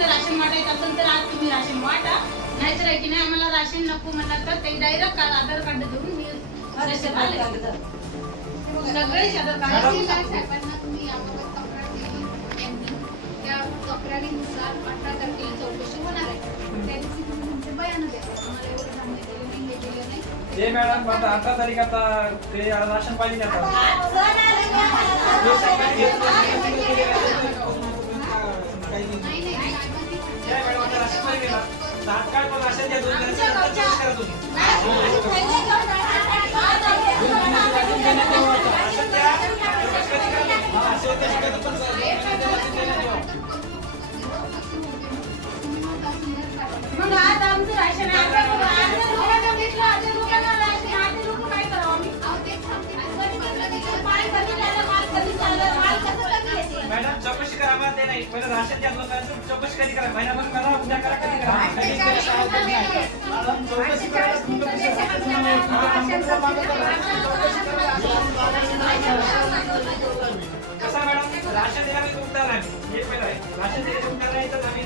तर राशन वाटायचं असेल तर आज तुम्ही राशन वाटा. नाहीतर आहे की नाही आम्हाला राशन नको म्हणतात तर ते डायरेक्ट आधार कार्ड देऊन मी आले. सगळेच आधार कार्ड. तुम्ही तक्रारीनुसार अठरा तारखेला चौकशी होणार आहे. तुम्ही तुमचे बयान द्या. आम्हाला एवढं नाही नाही. ते मॅडम आता अठरा तारीख आता ते राशन पाहिजे आता? ना तात्काळ पण राशन द्या दोन नंतर कसं मॅडम? राशन दिला मी तुमचा नाही हे पहिलं आहे. राशन दिले तुमचा नाही तर आम्ही